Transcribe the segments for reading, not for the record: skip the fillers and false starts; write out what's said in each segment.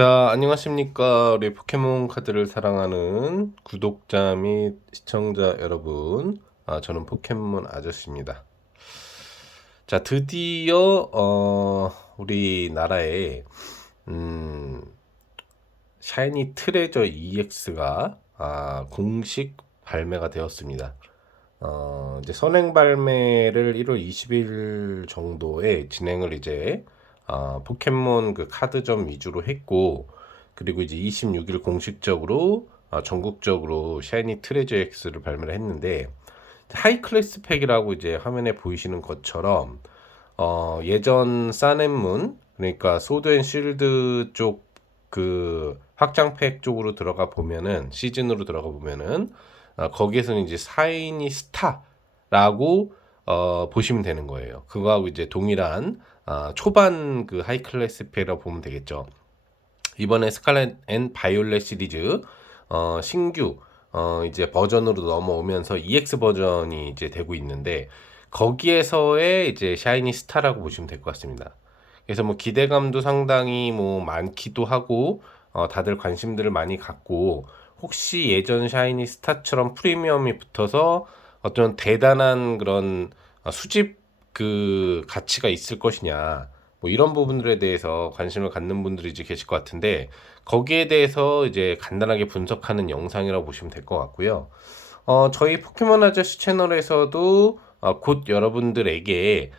자, 안녕하십니까. 우리 포켓몬 카드를 사랑하는 구독자 및 시청자 여러분. 저는 포켓몬 아저씨입니다. 자, 드디어, 우리나라에, 음, 샤이니 트레저 EX가, 공식 발매가 되었습니다. 이제 선행 발매를 1월 20일 정도에 진행을 이제 포켓몬 그 카드점 위주로 했고, 그리고 이제 26일 공식적으로 전국적으로 샤이니 트레저 X를 발매를 했는데, 하이 클래스 팩이라고 이제 화면에 보이시는 것처럼 예전 사넷문, 그러니까 소드 앤 실드 쪽 그 확장팩 쪽으로 들어가 보면은, 시즌으로 들어가 보면은 거기에서는 이제 샤이니 스타라고 보시면 되는 거예요. 그거하고 이제 동일한 초반 그 하이 클래스 팩이라고 보면 되겠죠. 이번에 스칼렛 앤 바이올렛 시리즈 신규 이제 버전으로 넘어오면서 EX 버전이 이제 되고 있는데, 거기에서의 이제 샤이니 스타라고 보시면 될 것 같습니다. 그래서 뭐 기대감도 상당히 뭐 많기도 하고, 다들 관심들을 많이 갖고, 혹시 예전 샤이니 스타처럼 프리미엄이 붙어서 어떤 대단한 그런 수집 그 가치가 있을 것이냐, 뭐 이런 부분들에 대해서 관심을 갖는 분들이 이제 계실 것 같은데, 거기에 대해서 이제 간단하게 분석하는 영상이라고 보시면 될 것 같고요. 저희 포켓몬 아저씨 채널에서도 곧 여러분들에게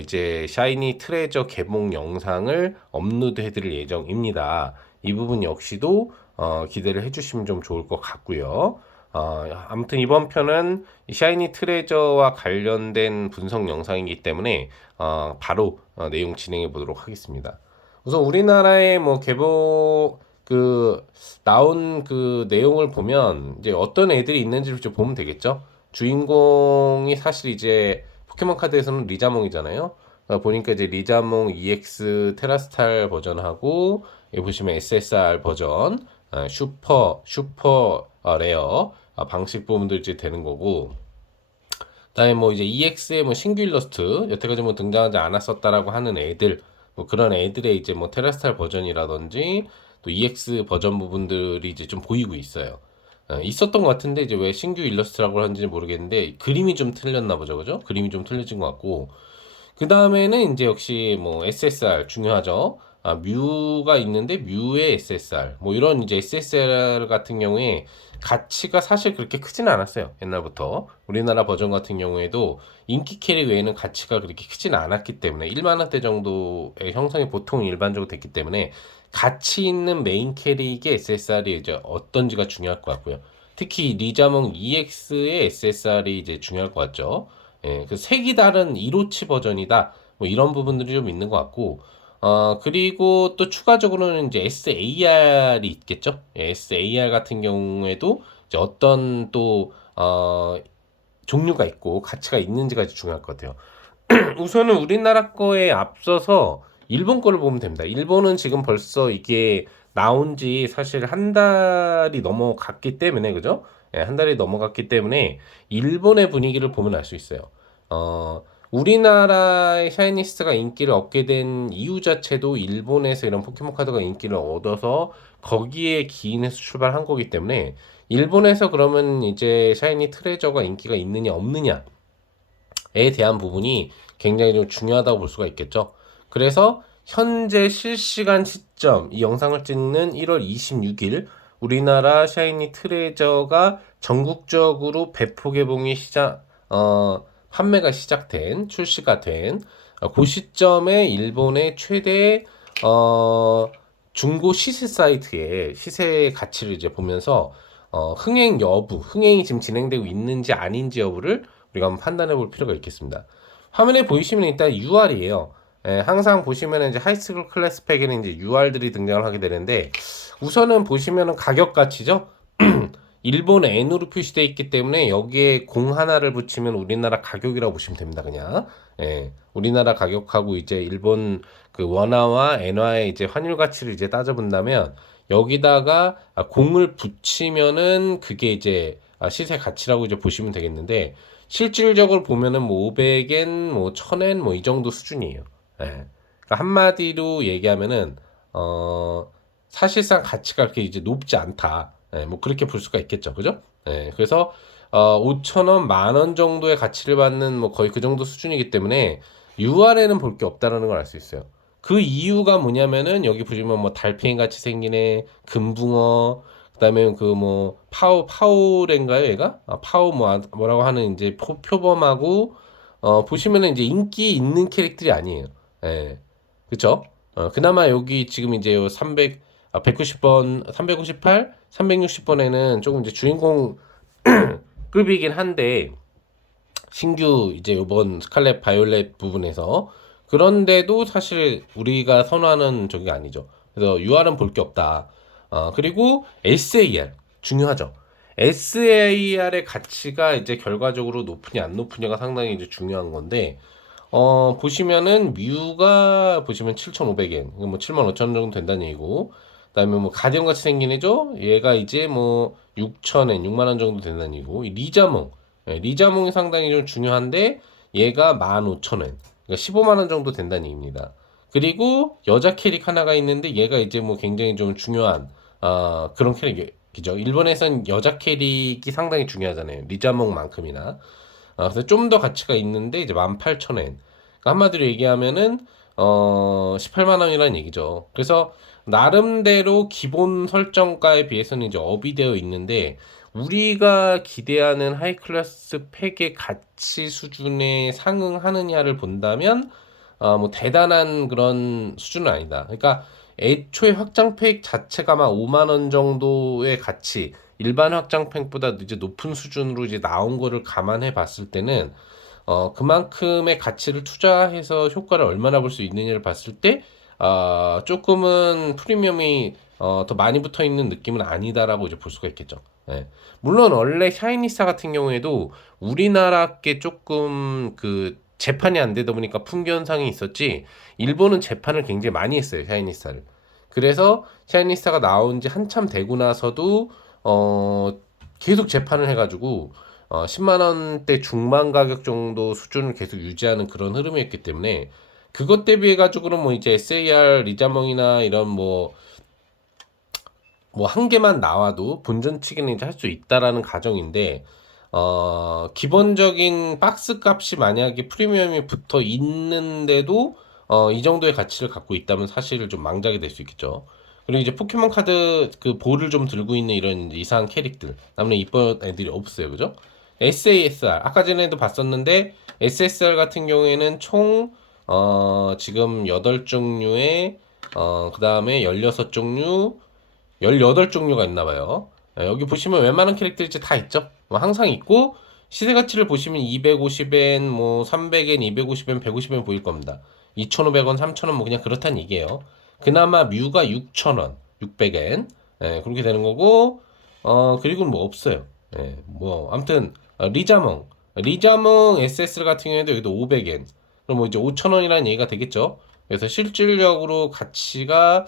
이제 샤이니 트레저 개봉 영상을 업로드 해드릴 예정입니다. 이 부분 역시도 기대를 해주시면 좀 좋을 것 같고요. 아무튼 이번 편은 샤이니 트레저와 관련된 분석 영상이기 때문에 바로 내용 진행해 보도록 하겠습니다. 우선 우리나라의 뭐 개봉 그 나온 그 내용을 보면 이제 어떤 애들이 있는지를 좀 보면 되겠죠. 주인공이 사실 이제 포켓몬 카드에서는 리자몽이잖아요. 보니까 이제 리자몽 EX 테라스탈 버전하고, 여기 보시면 SSR 버전, 슈퍼 레어 방식 부분도 이제 되는 거고, 그다음에 뭐 이제 EX의 뭐 신규 일러스트, 여태까지 뭐 등장하지 않았었다라고 하는 애들, 뭐 그런 애들의 이제 뭐 테라스탈 버전이라든지 또 EX 버전 부분들이 이제 좀 보이고 있어요. 있었던 것 같은데 이제 왜 신규 일러스트라고 하는지 모르겠는데, 그림이 좀 틀렸나 보죠, 그죠? 그림이 좀 틀려진 것 같고, 그 다음에는 이제 역시 뭐 SSR 중요하죠. 뮤가 있는데 뮤의 SSR, 뭐 이런 이제 SSR 같은 경우에 가치가 사실 그렇게 크진 않았어요. 옛날부터 우리나라 버전 같은 경우에도 인기 캐릭 외에는 가치가 그렇게 크진 않았기 때문에 1만 원대 정도의 형성이 보통 일반적으로 됐기 때문에, 가치 있는 메인 캐릭의 SSR이 이제 어떤지가 중요할 것 같고요. 특히 리자몽 EX의 SSR이 이제 중요할 것 같죠. 예, 그 색이 다른 1호치 버전이다. 뭐 이런 부분들이 좀 있는 것 같고, 그리고 또 추가적으로는 이제 SAR이 있겠죠. 예, SAR 같은 경우에도 이제 어떤 또, 종류가 있고 가치가 있는지가 중요할 것 같아요. 우선은 우리나라 거에 앞서서 일본 거를 보면 됩니다. 일본은 지금 벌써 이게 나온 지 사실 한 달이 넘어갔기 때문에, 그죠? 예, 한 달이 넘어갔기 때문에 일본의 분위기를 보면 알 수 있어요. 우리나라의 샤이니스트가 인기를 얻게 된 이유 자체도 일본에서 이런 포켓몬 카드가 인기를 얻어서 거기에 기인해서 출발한 거기 때문에, 일본에서 그러면 이제 샤이니 트레저가 인기가 있느냐 없느냐 에 대한 부분이 굉장히 좀 중요하다고 볼 수가 있겠죠. 그래서 현재 실시간 시점, 이 영상을 찍는 1월 26일 우리나라 샤이니 트레저가 전국적으로 배포 개봉이 판매가 시작된, 출시가 된 그 시점에 일본의 최대 중고 시세 사이트의 시세 가치를 이제 보면서 흥행 여부, 흥행이 지금 진행되고 있는지 아닌지 여부를 우리가 한번 판단해 볼 필요가 있겠습니다. 화면에 보이시면 일단 UR이에요. 항상 보시면 이제 하이스쿨 클래스 팩에는 이제 UR들이 등장을 하게 되는데, 우선은 보시면은 가격 가치죠. 일본 N으로 표시되어 있기 때문에 여기에 공 하나를 붙이면 우리나라 가격이라고 보시면 됩니다. 그냥 우리나라 가격하고 이제 일본 그 원화와 엔화의 이제 환율 가치를 이제 따져본다면, 여기다가 공을 붙이면은 그게 이제 시세 가치라고 이제 보시면 되겠는데, 실질적으로 보면은 뭐 500엔, 뭐 1000엔 뭐 이 정도 수준이에요. 그러니까 한마디로 얘기하면은 어 사실상 가치가 그렇게 이제 높지 않다. 예, 뭐 그렇게 볼 수가 있겠죠. 그죠? 예, 그래서 5,000원, 10,000원 정도의 가치를 받는 뭐 거의 그 정도 수준이기 때문에 UR에는 볼 게 없다라는 걸 알 수 있어요. 그 이유가 뭐냐면은 여기 보시면 뭐 달팽이 같이 생긴 애, 금붕어, 그다음에 그 뭐 파우렌가요, 얘가? 파우 뭐라고 하는 이제 표범하고 보시면은 이제 인기 있는 캐릭터들이 아니에요. 예. 그쵸? 그나마 여기 지금 이제 190번, 358, 360번에는 조금 이제 주인공 급이긴 한데, 신규 이제 요번 스칼렛 바이올렛 부분에서, 그런데도 사실 우리가 선호하는 적이 아니죠. 그래서 UR은 볼 게 없다. 그리고 SAR 중요하죠. SAR의 가치가 이제 결과적으로 높으냐 안 높으냐가 상당히 이제 중요한 건데, 보시면은 뮤가 보시면 7,500엔, 뭐 75,000원 정도 된다는 얘기고, 그다음에 뭐 가디언 같이 생긴 애죠. 얘가 이제 뭐 6,000엔, 6만 원 정도 된다는 얘기고, 이 리자몽, 예, 리자몽이 상당히 좀 중요한데 얘가 15,000엔, 그러니까 15만 원 정도 된다는 얘기입니다. 그리고 여자 캐릭 하나가 있는데 얘가 이제 뭐 굉장히 좀 중요한 그런 캐릭이죠. 일본에선 여자 캐릭이 상당히 중요하잖아요. 리자몽만큼이나. 그래서 좀 더 가치가 있는데 이제 18,000엔. 그러니까 한마디로 얘기하면은 18만 원이라는 얘기죠. 그래서 나름대로 기본 설정가에 비해서는 이제 업이 되어 있는데 우리가 기대하는 하이 클래스 팩의 가치 수준에 상응하느냐를 본다면 뭐 대단한 그런 수준은 아니다. 그러니까 애초에 확장팩 자체가 막 5만 원 정도의 가치, 일반 확장팩보다 이제 높은 수준으로 이제 나온 거를 감안해 봤을 때는 그만큼의 가치를 투자해서 효과를 얼마나 볼 수 있느냐를 봤을 때 조금은 프리미엄이 더 많이 붙어 있는 느낌은 아니다라고 이제 볼 수가 있겠죠. 예. 물론 원래 샤이니스타 같은 경우에도 우리나라께 조금 그 재판이 안 되다 보니까 품귀 현상이 있었지, 일본은 재판을 굉장히 많이 했어요, 샤이니스타를. 그래서 샤이니스타가 나온 지 한참 되고 나서도 계속 재판을 해가지고 10만 원대 중반 가격 정도 수준을 계속 유지하는 그런 흐름이었기 때문에, 그것 대비해 가지고는 뭐 이제 SAR 리자몽이나 이런 뭐 한 개만 나와도 본전 치기는 이제 할 수 있다라는 가정인데, 기본적인 박스 값이 만약에 프리미엄이 붙어 있는데도 이 정도의 가치를 갖고 있다면 사실 좀 망작이 될 수 있겠죠. 그리고 이제 포켓몬 카드 그 볼을 좀 들고 있는 이런 이상한 캐릭들, 남는 이쁜 애들이 없어요, 그죠? SASR 아까 전에도 봤었는데, SSR 같은 경우에는 총 지금 8종류에 그 다음에 16종류, 18종류가 있나 봐요. 여기 보시면 웬만한 캐릭터 이제 다 있죠. 뭐 항상 있고, 시세 가치를 보시면 250엔, 뭐 300엔, 250엔, 150엔 보일 겁니다. 2,500원, 3,000원 뭐 그냥 그렇다는 얘기예요. 그나마 뮤가 6,000원, 600엔. 그렇게 되는 거고, 그리고는 뭐 없어요. 뭐 아무튼 리자몽 SS 같은 경우에도 여기도 500엔. 그럼 뭐 이제 5,000원이라는 얘기가 되겠죠. 그래서 실질적으로 가치가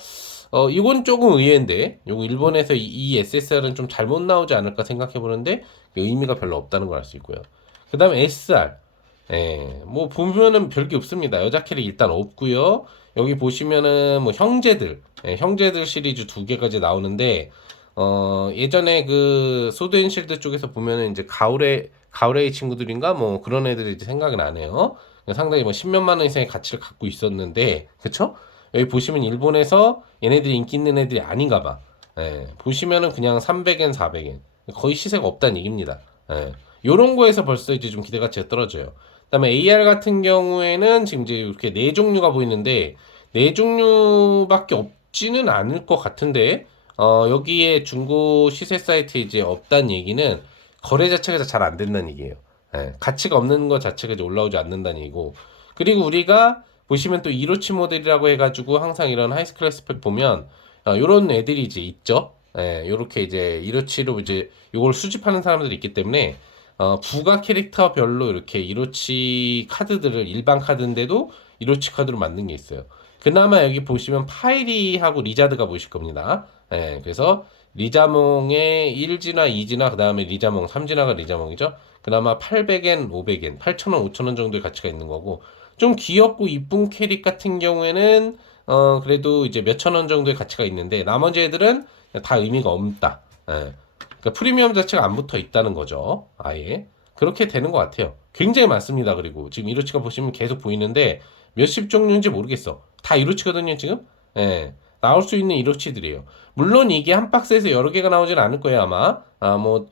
이건 조금 의외인데, 요거 일본에서 이 SSR은 좀 잘못 나오지 않을까 생각해 보는데 의미가 별로 없다는 걸 알 수 있고요. 그 다음에 SR, 뭐 보면은 별게 없습니다. 여자 캐릭 일단 없고요. 여기 보시면은 뭐 형제들 시리즈 두 개까지 나오는데, 예전에 그 소드 앤 실드 쪽에서 보면은 이제 가오레이 친구들인가 뭐 그런 애들이 이제 생각이 나네요. 상당히 뭐 10몇만 원 이상의 가치를 갖고 있었는데, 그쵸? 여기 보시면 일본에서 얘네들이 인기 있는 애들이 아닌가 봐. 보시면은 그냥 300엔, 400엔. 거의 시세가 없다는 얘기입니다. 요런 거에서 벌써 이제 좀 기대가치가 떨어져요. 그다음에 AR 같은 경우에는 지금 이제 이렇게 네 종류가 보이는데, 네 종류밖에 없지는 않을 것 같은데, 여기에 중고 시세 사이트에 이제 없다는 얘기는 거래 자체가 잘 안 된다는 얘기예요. 가치가 없는 것 자체가 이제 올라오지 않는다는 얘기고, 그리고 우리가 보시면 또 이로치 모델이라고 해가지고 항상 이런 하이스 클래스 팩 보면 요런 애들이 이제 있죠. 요렇게 이제 이로치로 이제 요걸 수집하는 사람들이 있기 때문에 부가 캐릭터별로 이렇게 이로치 카드들을, 일반 카드인데도 이로치 카드로 만든 게 있어요. 그나마 여기 보시면 파이리하고 리자드가 보이실 겁니다. 그래서 리자몽의 1진화, 2진화, 그 다음에 리자몽, 3진화가 리자몽이죠. 그나마 800엔, 500엔, 8,000원, 5,000원 정도의 가치가 있는 거고, 좀 귀엽고 이쁜 캐릭 같은 경우에는 그래도 이제 몇천 원 정도의 가치가 있는데 나머지 애들은 다 의미가 없다. 예. 그러니까 프리미엄 자체가 안 붙어 있다는 거죠. 아예. 그렇게 되는 것 같아요. 굉장히 많습니다. 그리고 지금 이로치가 보시면 계속 보이는데 몇십 종류인지 모르겠어. 다 이로치거든요, 지금. 예. 나올 수 있는 이로치들이에요. 물론 이게 한 박스에서 여러 개가 나오진 않을 거예요, 아마. 뭐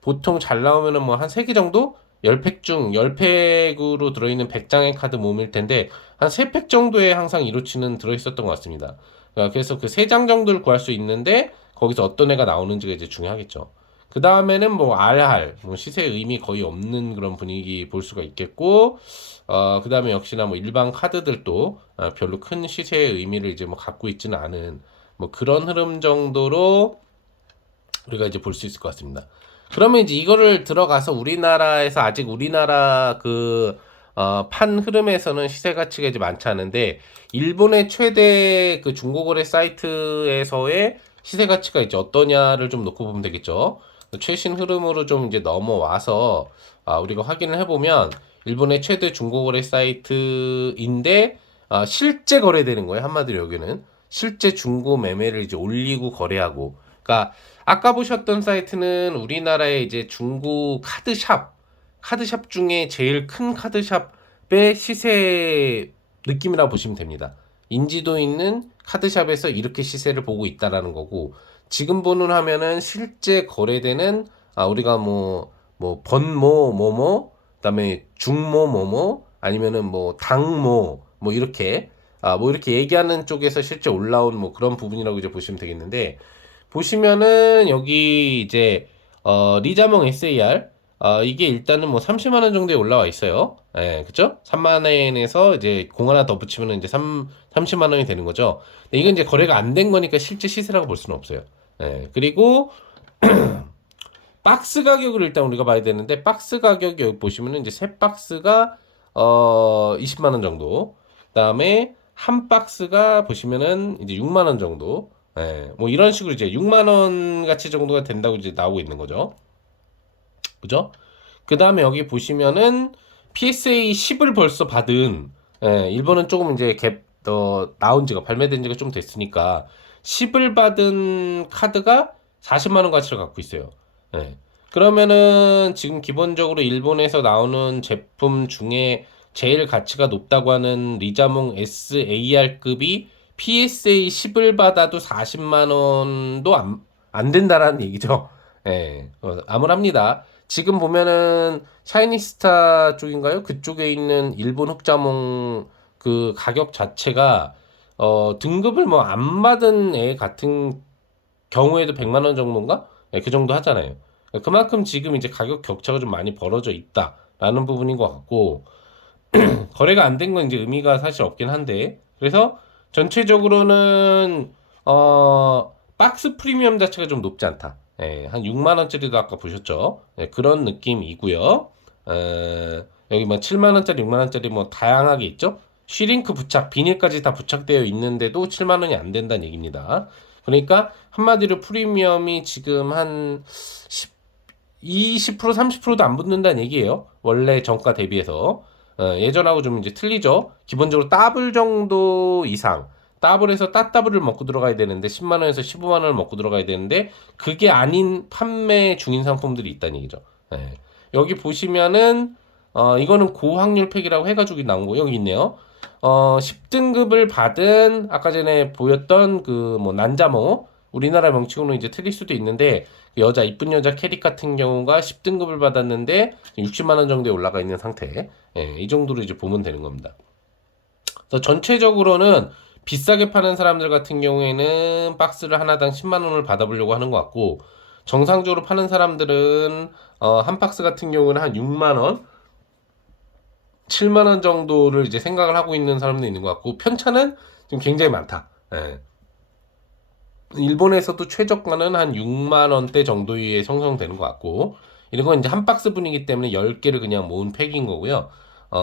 보통 잘 나오면은 뭐 한 3개 정도? 10팩 중 10팩으로 들어있는 100장의 카드 모음일 텐데 한 3팩 정도에 항상 이로치는 들어있었던 것 같습니다. 그래서 그 3장 정도를 구할 수 있는데 거기서 어떤 애가 나오는지가 이제 중요하겠죠. 그 다음에는 뭐 RR, 뭐 시세의 의미 거의 없는 그런 분위기 볼 수가 있겠고, 그 다음에 역시나 뭐 일반 카드들도 별로 큰 시세의 의미를 이제 뭐 갖고 있지는 않은 뭐 그런 흐름 정도로 우리가 이제 볼 수 있을 것 같습니다. 그러면 이제 이거를 들어가서 우리나라에서 아직 우리나라 판 흐름에서는 시세 가치가 이제 많지 않은데 일본의 최대 그 중고거래 사이트에서의 시세 가치가 이제 어떠냐를 좀 놓고 보면 되겠죠. 최신 흐름으로 좀 이제 넘어와서 우리가 확인을 해보면 일본의 최대 중고거래 사이트인데 실제 거래되는 거예요. 한마디로 여기는 실제 중고 매매를 이제 올리고 거래하고. 그러니까 아까 보셨던 사이트는 우리나라의 이제 중고 카드샵 중에 제일 큰 카드샵의 시세 느낌이라고 보시면 됩니다. 인지도 있는 카드샵에서 이렇게 시세를 보고 있다라는 거고, 지금 보는 화면은 실제 거래되는 우리가 뭐 번모 뭐뭐 그다음에 중모 뭐뭐 아니면은 뭐 당모 뭐 이렇게 뭐 이렇게 얘기하는 쪽에서 실제 올라온 뭐 그런 부분이라고 이제 보시면 되겠는데, 보시면은 여기 이제 리자몽 SAR 이게 일단은 뭐 30만 원 정도에 올라와 있어요. 예, 그죠? 3만 원에서 이제 공 하나 더 붙이면 이제 30만 원이 되는 거죠. 근데 이건 이제 거래가 안 된 거니까 실제 시세라고 볼 수는 없어요. 예, 그리고 박스 가격을 일단 우리가 봐야 되는데, 박스 가격이 여기 보시면은 이제 세 박스가 20만 원 정도. 그다음에 한 박스가 보시면은 이제 6만 원 정도. 예, 뭐 이런 식으로 이제 6만 원 가치 정도가 된다고 이제 나오고 있는 거죠. 그죠? 그다음에 여기 보시면은 PSA 10을 벌써 받은, 일본은 조금 이제 나온 지가 발매된 지가 좀 됐으니까 10을 받은 카드가 40만 원 가치를 갖고 있어요. 예. 그러면은 지금 기본적으로 일본에서 나오는 제품 중에 제일 가치가 높다고 하는 리자몽 SAR급이 PSA 10을 받아도 40만 원도 안 된다라는 얘기죠. 예, 암울합니다. 지금 보면은 샤이니스타 쪽인가요? 그쪽에 있는 일본 흑자몽 그 가격 자체가 등급을 뭐 안 받은 애 같은 경우에도 100만 원 정도인가? 네, 그 정도 하잖아요. 그만큼 지금 이제 가격 격차가 좀 많이 벌어져 있다라는 부분인 것 같고, 거래가 안 된 건 이제 의미가 사실 없긴 한데, 그래서 전체적으로는 박스 프리미엄 자체가 좀 높지 않다. 한 6만 원짜리도 아까 보셨죠? 그런 느낌이고요. 여기 뭐 7만 원짜리, 6만 원짜리 뭐 다양하게 있죠? 쉬링크 부착, 비닐까지 다 부착되어 있는데도 7만 원이 안 된다는 얘기입니다. 그러니까 한마디로 프리미엄이 지금 한 10, 20% 30%도 안 붙는다는 얘기예요. 원래 정가 대비해서. 예전하고 좀 이제 틀리죠. 기본적으로 더블 정도 이상, 더블에서 따더블을 먹고 들어가야 되는데 10만 원에서 15만 원을 먹고 들어가야 되는데 그게 아닌 판매 중인 상품들이 있다는 얘기죠. 여기 보시면은 이거는 고확률 팩이라고 해가지고 나온 거 여기 있네요. 10등급을 받은 아까 전에 보였던 그 뭐 난자모, 우리나라 명칭으로는 이제 틀릴 수도 있는데 여자 이쁜 여자 캐릭 같은 경우가 10등급을 받았는데 60만 원 정도에 올라가 있는 상태. 이 정도로 이제 보면 되는 겁니다. 그래서 전체적으로는 비싸게 파는 사람들 같은 경우에는 박스를 하나당 10만 원을 받아보려고 하는 것 같고, 정상적으로 파는 사람들은 한 박스 같은 경우는 한 6만 원, 7만 원 정도를 이제 생각을 하고 있는 사람도 있는 것 같고, 편차는 지금 굉장히 많다. 일본에서도 최저가는 한 6만 원대 정도에 형성되는 것 같고, 이런 건 이제 한 박스 분이기 때문에 10개를 그냥 모은 팩인 거고요.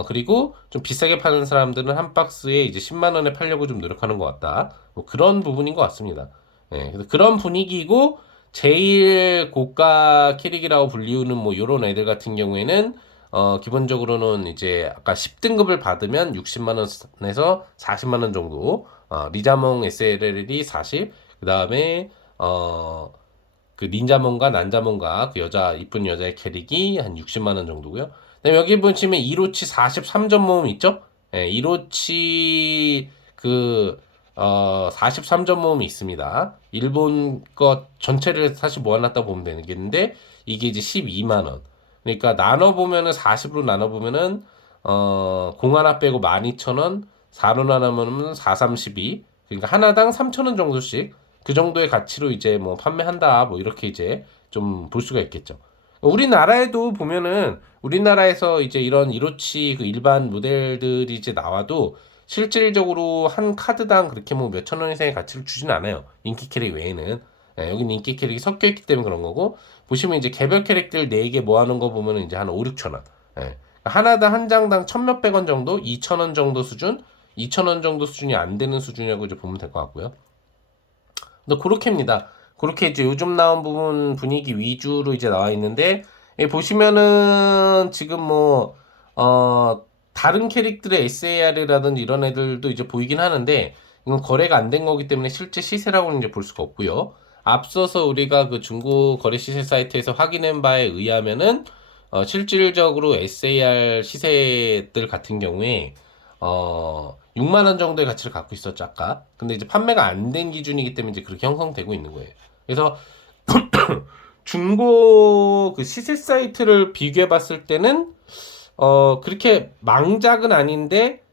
그리고 좀 비싸게 파는 사람들은 한 박스에 이제 10만 원에 팔려고 좀 노력하는 것 같다. 뭐 그런 부분인 것 같습니다. 그래서 그런 분위기고, 제일 고가 캐릭이라고 불리우는 뭐 요런 애들 같은 경우에는 기본적으로는 이제 아까 10등급을 받으면 60만 원에서 40만 원 정도 리자몽 SLL이 40, 그 다음에 그 닌자몬과 난자몬과 그 이쁜 여자의 캐릭이 한 60만 원 정도고요. 그다음에 여기 보시면 이로치 43점 모음 있죠? 예, 이로치 43점 모음이 있습니다. 일본 것 전체를 사실 모아놨다 보면 되겠는데 이게 이제 12만 원. 그러니까 나눠 보면은 40으로 나눠 보면은 공 하나 빼고 12,000원, 4로 나누면 4, 32. 그러니까 하나당 3,000원 정도씩 그 정도의 가치로 이제 뭐 판매한다 뭐 이렇게 이제 좀 볼 수가 있겠죠. 우리나라에도 보면은 우리나라에서 이제 이런 이로치 그 일반 모델들이 이제 나와도 실질적으로 한 카드당 그렇게 뭐 몇천 원 이상의 가치를 주진 않아요. 인기 캐릭 외에는. 예, 여기는 인기 캐릭이 섞여 있기 때문에 그런 거고 보시면 이제 개별 캐릭들 4개 모아놓은 거 보면은 이제 한 5, 6천 원. 예. 하나당 한 장당 천 몇백 원 정도, 2천 원 정도 수준, 2천 원 정도 수준이 안 되는 수준이라고 이제 보면 될 것 같고요. 근데 그렇게입니다. 그렇게 이제 요즘 나온 부분 분위기 위주로 이제 나와 있는데 보시면은 지금 뭐 다른 캐릭들의 SAR이라든지 이런 애들도 이제 보이긴 하는데 이건 거래가 안 된 거기 때문에 실제 시세라고는 이제 볼 수가 없고요. 앞서서 우리가 그 중고 거래 시세 사이트에서 확인한 바에 의하면은 실질적으로 SAR 시세들 같은 경우에 6만 원 정도의 가치를 갖고 있었죠, 아까. 근데 이제 판매가 안 된 기준이기 때문에 이제 그렇게 형성되고 있는 거예요. 그래서 중고 그 시세 사이트를 비교해 봤을 때는 그렇게 망작은 아닌데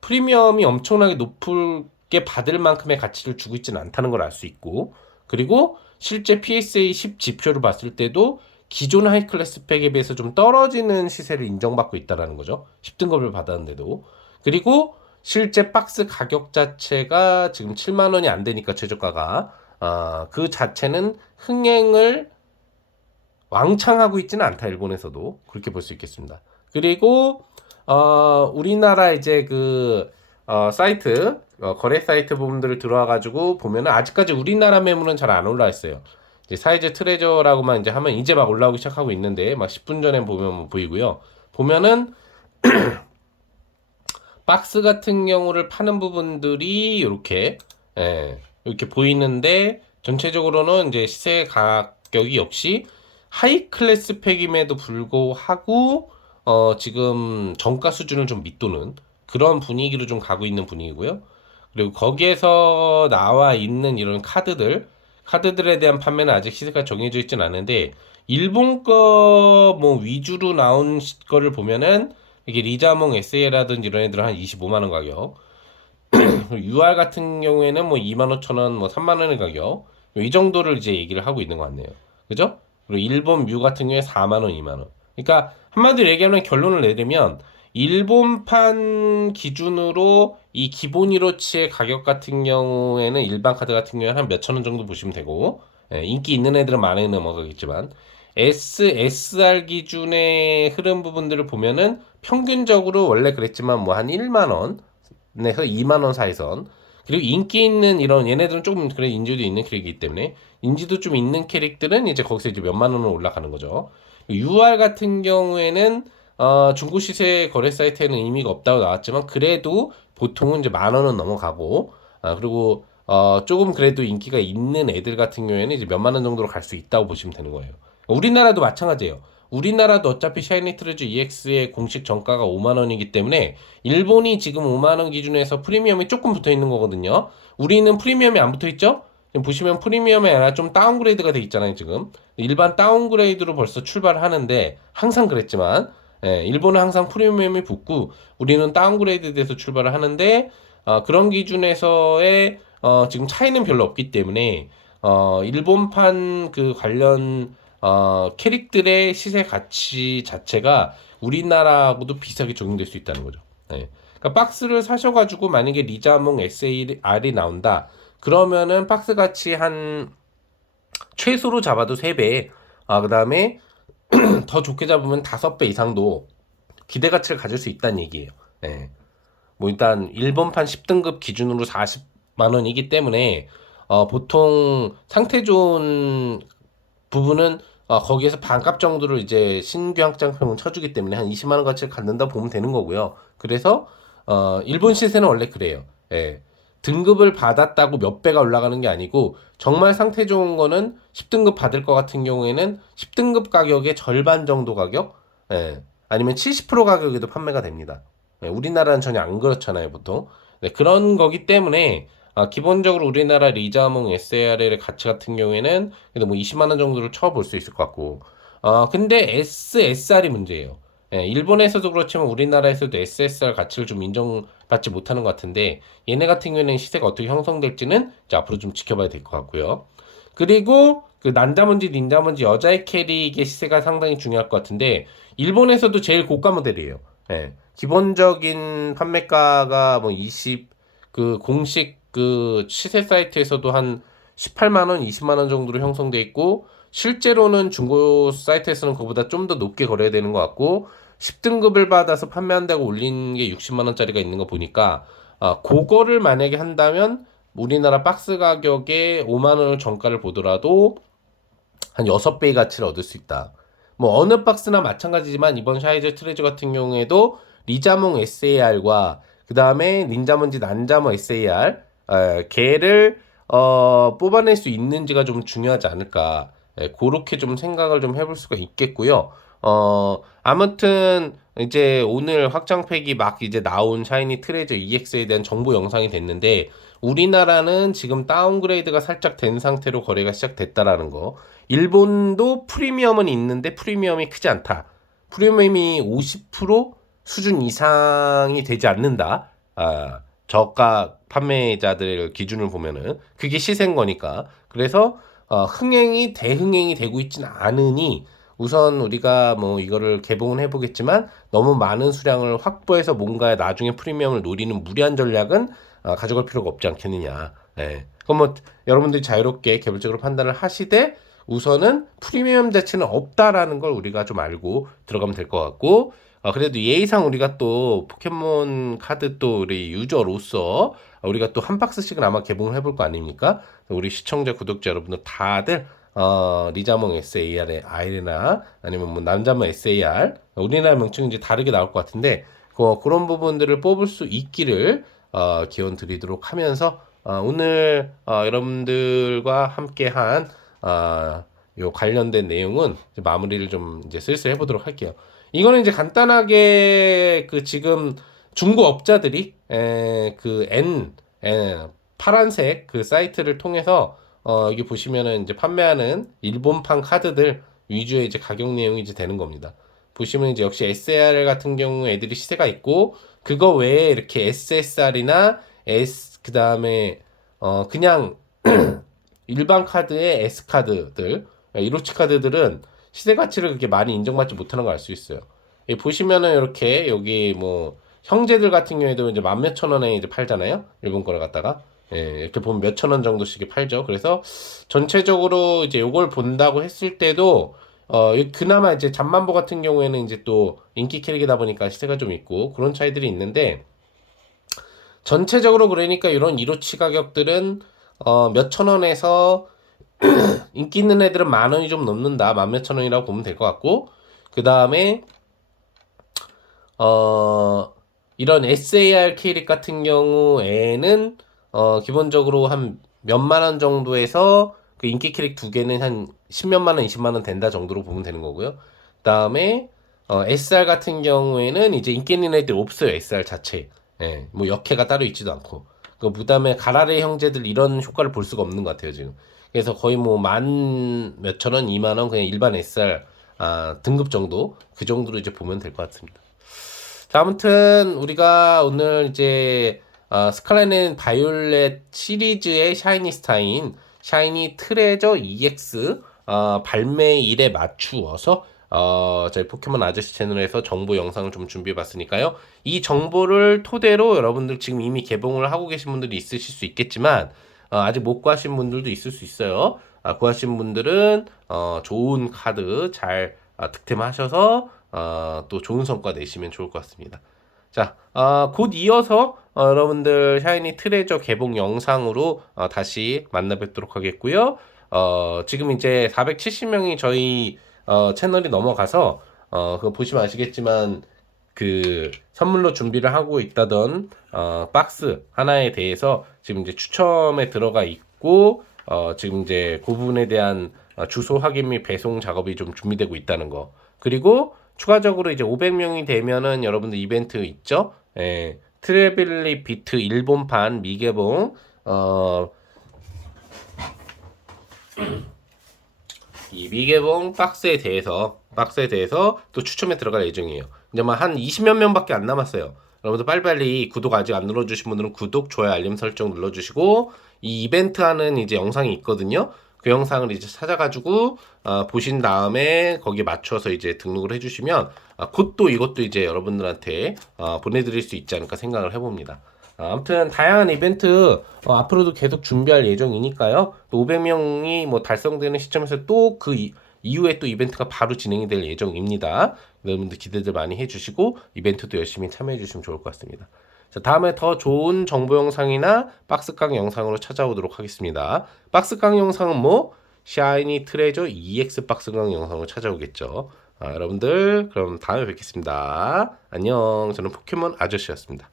프리미엄이 엄청나게 높게 받을 만큼의 가치를 주고 있지는 않다는 걸 알 수 있고 그리고 실제 PSA 10 지표를 봤을 때도 기존 하이클래스 팩에 비해서 좀 떨어지는 시세를 인정받고 있다는 거죠. 10등급을 받았는데도. 그리고 실제 박스 가격 자체가 지금 7만 원이 안 되니까 최저가가 그 자체는 흥행을 왕창하고 있지는 않다. 일본에서도 그렇게 볼 수 있겠습니다. 그리고 우리나라 이제 사이트 거래 사이트 부분들을 들어와 가지고 보면은 아직까지 우리나라 매물은 잘 안 올라 있어요. 이제 사이즈 트레저라고만 이제 하면 이제 막 올라오기 시작하고 있는데 막 10분 전에 보면 뭐 보이고요. 보면은 박스 같은 경우를 파는 부분들이 이렇게 이렇게 보이는데 전체적으로는 이제 시세 가격이 역시 하이 클래스 팩임에도 불구하고 지금 정가 수준을 좀 밑도는 그런 분위기로 좀 가고 있는 분위기고요. 그리고 거기에서 나와 있는 이런 카드들에 대한 판매는 아직 시세가 정해져 있진 않은데 일본 거 뭐 위주로 나온 거를 보면은 이게 리자몽 SA라든지 이런 애들은 한 25만 원 가격. UR 같은 경우에는 뭐 2만 5천 원, 뭐 3만 원의 가격. 이 정도를 이제 얘기를 하고 있는 것 같네요. 그죠? 그리고 일본 뮤 같은 경우에 4만 원, 2만 원. 그러니까 한마디로 얘기하면 결론을 내리면 일본판 기준으로 이 기본 이로치의 가격 같은 경우에는 일반 카드 같은 경우에는 한 몇천 원 정도 보시면 되고 인기 있는 애들은 만 원이 넘어가겠지만 SSR 기준의 흐름 부분들을 보면은 평균적으로 원래 그랬지만 뭐 한 1만 원에서 2만 원 사이선 그리고 인기 있는 이런 얘네들은 조금 그래 인지도 있는 캐릭이기 때문에 인지도 좀 있는 캐릭들은 이제 거기서 이제 몇만 원으로 올라가는 거죠. UR 같은 경우에는 중고 시세 거래 사이트에는 의미가 없다고 나왔지만 그래도 보통은 이제 만 원은 넘어가고 그리고 조금 그래도 인기가 있는 애들 같은 경우에는 이제 몇만 원 정도로 갈 수 있다고 보시면 되는 거예요. 우리나라도 마찬가지예요. 우리나라도 어차피 샤이니 트레저 EX의 공식 정가가 5만 원이기 때문에 일본이 지금 5만 원 기준에서 프리미엄이 조금 붙어 있는 거거든요. 우리는 프리미엄이 안 붙어 있죠? 지금 보시면 프리미엄이 아니라 좀 다운그레이드가 돼 있잖아요, 지금. 일반 다운그레이드로 벌써 출발을 하는데 항상 그랬지만 일본은 항상 프리미엄이 붙고 우리는 다운그레이드에 대해서 출발을 하는데 그런 기준에서의 지금 차이는 별로 없기 때문에 일본판 그 관련 캐릭들의 시세 가치 자체가 우리나라하고도 비슷하게 적용될 수 있다는 거죠. 그러니까 박스를 사셔가지고 만약에 리자몽 SAR이 나온다. 그러면은 박스 가치 한 최소로 잡아도 3배, 그 다음에 더 좋게 잡으면 5배 이상도 기대 가치를 가질 수 있다는 얘기예요. 뭐 일단 일본판 10등급 기준으로 40만 원이기 때문에 보통 상태 좋은 부분은 거기에서 반값 정도로 이제 신규 확장품을 쳐주기 때문에 한 20만 원 가치를 갖는다 보면 되는 거고요. 그래서 일본 시세는 원래 그래요. 등급을 받았다고 몇 배가 올라가는 게 아니고 정말 상태 좋은 거는 10등급 받을 것 같은 경우에는 10등급 가격의 절반 정도 가격, 예, 아니면 70% 가격에도 판매가 됩니다. 예, 우리나라는 전혀 안 그렇잖아요, 보통. 네, 그런 거기 때문에 기본적으로 우리나라 리자몽 SARL의 가치 같은 경우에는 그래도 뭐 20만 원 정도를 쳐볼 수 있을 것 같고, 근데 SSR이 문제예요. 예, 일본에서도 그렇지만 우리나라에서도 SSR 가치를 좀 인정받지 못하는 것 같은데, 얘네 같은 경우에는 시세가 어떻게 형성될지는 이제 앞으로 좀 지켜봐야 될 것 같고요. 그리고 그 난자몬지, 닌자몬지 여자의 캐릭의 시세가 상당히 중요할 것 같은데, 일본에서도 제일 고가 모델이에요. 예, 기본적인 판매가가 뭐 그 공식 그 시세 사이트에서도 한 18만 원, 20만 원 정도로 형성돼 있고, 실제로는 중고 사이트에서는 그보다 좀 더 높게 거래야 되는 것 같고, 10등급을 받아서 판매한다고 올린 게 60만 원짜리가 있는 거 보니까, 그거를 만약에 한다면 우리나라 박스 가격에 5만 원을 정가를 보더라도 한 6배의 가치를 얻을 수 있다. 뭐 어느 박스나 마찬가지지만 이번 샤이저 트레저 같은 경우에도 리자몽 SAR과 그 다음에 닌자몬지 난자모 SAR 걔를 뽑아낼 수 있는지가 좀 중요하지 않을까. 그렇게 좀 생각을 좀 해볼 수가 있겠고요. 아무튼 이제 오늘 확장팩이 막 이제 나온 샤이니 트레저 EX에 대한 정보 영상이 됐는데, 우리나라는 지금 다운그레이드가 살짝 된 상태로 거래가 시작됐다라는 거. 일본도 프리미엄은 있는데 프리미엄이 크지 않다. 프리미엄이 50% 수준 이상이 되지 않는다. 저가 판매자들 기준을 보면은 그게 시세인 거니까. 그래서 흥행이 대흥행이 되고 있지는 않으니, 우선 우리가 뭐 이거를 개봉은 해보겠지만 너무 많은 수량을 확보해서 뭔가 나중에 프리미엄을 노리는 무리한 전략은 가져갈 필요가 없지 않겠느냐. 예. 그럼 뭐 여러분들이 자유롭게 개별적으로 판단을 하시되, 우선은 프리미엄 자체는 없다라는 걸 우리가 좀 알고 들어가면 될 것 같고, 그래도 예의상 우리가 또 포켓몬 카드 또 우리 유저로서 우리가 또 한 박스씩은 아마 개봉을 해볼 거 아닙니까? 우리 시청자 구독자 여러분들 다들 리자몽 SAR의 아이레나 아니면 뭐 남자몽 SAR, 우리나라 명칭이 이제 다르게 나올 것 같은데 그런 부분들을 뽑을 수 있기를 기원 드리도록 하면서 오늘 여러분들과 함께한 요 관련된 내용은 이제 마무리를 좀 이제 슬슬 해보도록 할게요. 이거는 이제 간단하게 그 지금 중고업자들이 파란색 그 사이트를 통해서 여기 보시면은 이제 판매하는 일본판 카드들 위주의 이제 가격 내용이 이제 되는 겁니다. 보시면 이제 역시 SAR 같은 경우 애들이 시세가 있고, 그거 외에 이렇게 SSR이나 그 다음에 그냥 일반 카드의 S 카드들, 이로치 카드들은 시세 가치를 그렇게 많이 인정받지 못하는 걸 알 수 있어요. 보시면은 이렇게 여기 뭐 형제들 같은 경우에도 이제 만 몇천 원에 이제 팔잖아요. 일본 거를 갖다가. 이렇게 보면 몇천 원 정도씩 팔죠. 그래서 전체적으로 이제 요걸 본다고 했을 때도 그나마 이제 잠만보 같은 경우에는 이제 또 인기 캐릭이다 보니까 시세가 좀 있고 그런 차이들이 있는데, 전체적으로 그러니까 이런 이로치 가격들은 몇천 원에서 인기 있는 애들은 만 원이 좀 넘는다. 만 몇천 원이라고 보면 될 것 같고, 그 다음에 이런 SAR 캐릭 같은 경우에는 기본적으로 한 몇만 원 정도에서 그 인기 캐릭 두 개는 한 10몇만 원, 20만 원 된다 정도로 보면 되는 거고요. 그 다음에 SR 같은 경우에는 이제 인기 있는 애들 없어요. SR 자체. 뭐 역해가 따로 있지도 않고. 그 다음에 가라레 형제들 이런 효과를 볼 수가 없는 것 같아요, 지금. 그래서 거의 뭐 만 몇천 원, 2만 원 그냥 일반 SR 등급 정도 그 정도로 이제 보면 될 것 같습니다. 자, 아무튼 우리가 오늘 이제 스칼렛 바이올렛 시리즈의 샤이니 스타인 샤이니 트레저 EX 발매일에 맞추어서 저희 포켓몬 아저씨 채널에서 정보 영상을 좀 준비해 봤으니까요. 이 정보를 토대로 여러분들 지금 이미 개봉을 하고 계신 분들이 있으실 수 있겠지만 아직 못 구하신 분들도 있을 수 있어요. 구하신 분들은 좋은 카드 잘 득템하셔서 또 좋은 성과 내시면 좋을 것 같습니다. 자, 곧 이어서 여러분들 샤이니 트레저 개봉 영상으로 다시 만나 뵙도록 하겠고요. 지금 이제 470명이 저희 채널이 넘어가서 그거 보시면 아시겠지만 그 선물로 준비를 하고 있다던 박스 하나에 대해서 지금 이제 추첨에 들어가 있고 지금 이제 그 부분에 대한 주소 확인 및 배송 작업이 좀 준비되고 있다는 거. 그리고 추가적으로 이제 500명이 되면은 여러분들 이벤트 있죠? 예, 트래빌리 비트 일본판 미개봉 이 미개봉 박스에 대해서 또 추첨에 들어갈 예정이에요. 이제 한 20몇 명밖에 안 남았어요. 여러분들 빨리빨리 구독 아직 안 눌러주신 분들은 구독, 좋아요, 알림 설정 눌러주시고 이 이벤트 하는 이제 영상이 있거든요. 그 영상을 이제 찾아가지고 보신 다음에 거기에 맞춰서 이제 등록을 해주시면 곧 또 이것도 이제 여러분들한테 보내드릴 수 있지 않을까 생각을 해봅니다. 아무튼 다양한 이벤트 앞으로도 계속 준비할 예정이니까요. 또 500명이 뭐 달성되는 시점에서 또 그 이후에 또 이벤트가 바로 진행이 될 예정입니다. 여러분들 기대들 많이 해주시고 이벤트도 열심히 참여해 주시면 좋을 것 같습니다. 자, 다음에 더 좋은 정보 영상이나 박스깡 영상으로 찾아오도록 하겠습니다. 박스깡 영상은 뭐 샤이니 트레저 EX 박스깡 영상으로 찾아오겠죠. 여러분들 그럼 다음에 뵙겠습니다. 안녕. 저는 포켓몬 아저씨였습니다.